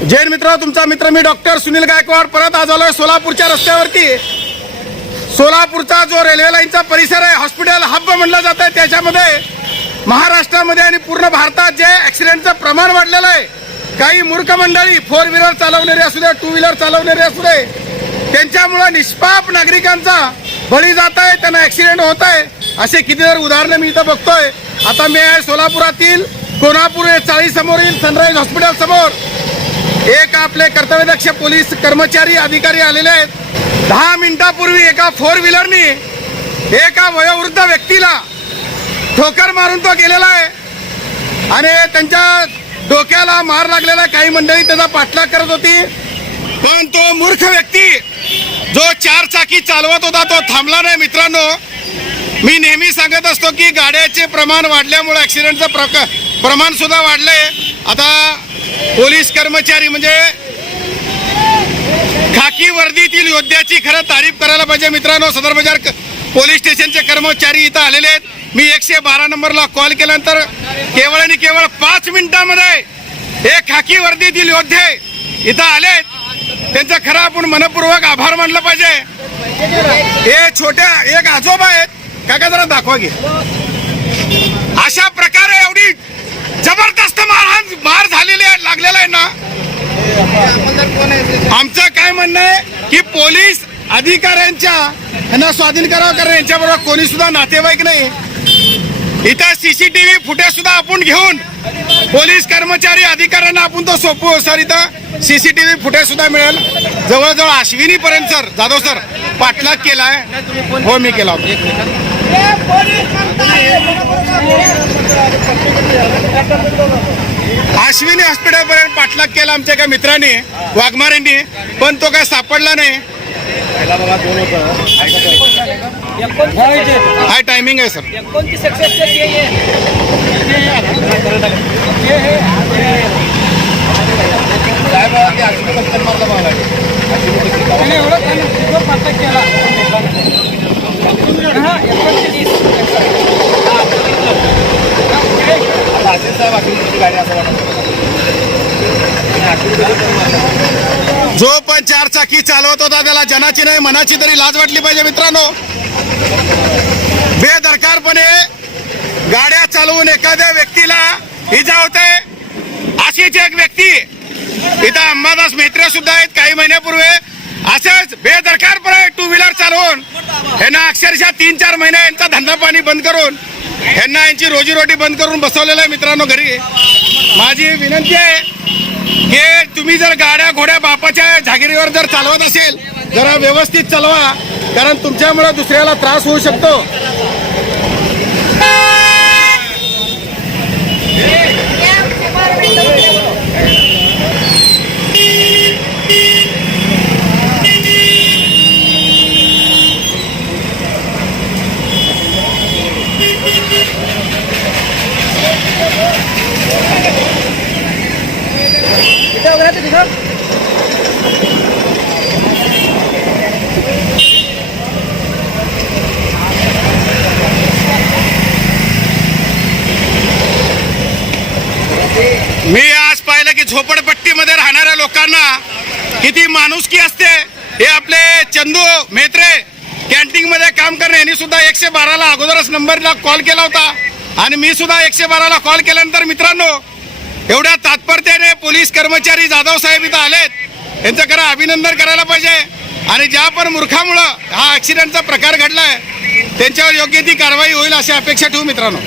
जैन मित्र तुमचा मित्र मी डॉक्टर सुनील गायकवाड. परत आज आलोय सोलापूरच्या रस्त्यावरती. सोलापूरचा जो रेल्वे लाईनचा परिसर आहे हॉस्पिटल हब म्हणलं जात आहे त्याच्यामध्ये महाराष्ट्रामध्ये आणि पूर्ण भारतात जे ऍक्सिडेंटचं प्रमाण वाढलेलं आहे काही मूर्ख मंडळी फोर व्हीलर चालवणारे असू दे टू व्हीलर चालवणारे असू दे त्यांच्यामुळं निष्पाप नागरिकांचा बळी जात आहे त्यांना ऍक्सिडेंट होत आहे असे कितीतरी उदाहरणं मी इथं बघतोय. आता मी आहे सोलापुरातील कोल्हापूर चाळी समोरील सनराईज हॉस्पिटल समोर. एक आपले कर्तव्यदक्ष पोलीस कर्मचारी अधिकारी आलेले आहेत. दहा मिनिटापूर्वी एका फोर व्हीलरनी एका वयोवृद्ध व्यक्तीला ठोकर मारून तो गेलेला आहे. आणि त्यांच्या डोक्याला मार लागलेला आहे. काही मंडळी त्याचा पाठलाग करत होती. पण तो मूर्ख व्यक्ती जो चार चाकी चालवत होता तो थांबला नाही मित्रांनो. मी नेहमी सांगत असतो की गाड्याचे प्रमाण वाढल्यामुळे ऍक्सिडेंटचं प्रक प्रमाण सुद्धा वाढलंय. आता पोलीस कर्मचारी म्हणजे खाकी वर्दीतील योद्ध्याची खरं तारीफ करायला पाहिजे. मित्रांनो सदर बाजार पोलीस स्टेशनचे कर्मचारी इथं आलेले आहेत. मी एकशे बारा नंबरला कॉल केल्यानंतर केवळ आणि केवळ पाच मिनिटामध्ये हे खाकी वर्दीतील योद्धे इथं आलेत त्यांचा खरं आपण मनपूर्वक आभार मानलं पाहिजे. हे छोट्या एक आजोबा आहेत. काका जरा दाखवा घे अशा प्रकारे एवढी जबरदस्त मारहाण मार झालेली आहे लागलेला आहे ना आमचं काय म्हणणं आहे की पोलीस अधिकाऱ्यांच्या यांना स्वाधीन करावं कारण यांच्याबरोबर कोणी सुद्धा नातेवाईक नाही. इथं सीसीटीव्ही फुटेज सुद्धा आपण घेऊन पोलीस कर्मचारी अधिकाऱ्यांना आपण तो सोपू सर इथं सीसीटीव्ही फुटेज सुद्धा मिळेल. जवळजवळ अश्विनी पर्यंत सर जाधव सर पाठलाग केलाय. हो मी केला होता. अश्विनी हॉस्पिटल पर्यंत पाठलाग केला आमच्या एका मित्राने वाघमारेंनी. पण तो काय सापडला नाही. हाय टायमिंग आहे सर जो पण चार चाकी चालवत होता त्याला जनाची नाही मनाची तरी लाज वाटली पाहिजे मित्रांनो. बेदरकारपणे गाड्या चालवून एखाद्या व्यक्तीला इजा होते अशीच एक व्यक्ती इथं अंबादास मेत्रे सुद्धा आहेत काही महिन्यापूर्वी. असंच बेदरकारपणे टू व्हीलर चालवून यांना अक्षरशः तीन चार महिने यांचा धंदा पाणी बंद करून यांना यांची रोजीरोटी बंद करून बसवलेलं आहे मित्रांनो घरी. माझी विनंती आहे की तुम्ही जर गाड्या घोड्या बापाच्या जागिरीवर जर चालवत असेल जरा व्यवस्थित चालवा कारण तुमच्यामुळे दुसऱ्याला त्रास होऊ शकतो. मी आज पाहिलं की झोपडपट्टीमध्ये राहणाऱ्या लोकांना किती माणुसकी असते. हे आपले चंदू मेत्रे कॅन्टीन मध्ये काम करणे यांनी सुद्धा एकशे बाराला अगोदरच नंबरला कॉल केला होता. आणि मी सुद्धा एकशे बाराला कॉल केल्यानंतर मित्रांनो एवढ्या तात्परतेने पोलीस कर्मचारी जाधव साहेब इथं आलेत. यांचं खरं अभिनंदन करायला पाहिजे. आणि ज्या पण मूर्खामुळं हा ॲक्सिडेंटचा प्रकार घडला आहे त्यांच्यावर योग्य ती कारवाई होईल अशी अपेक्षा ठेवू मित्रांनो.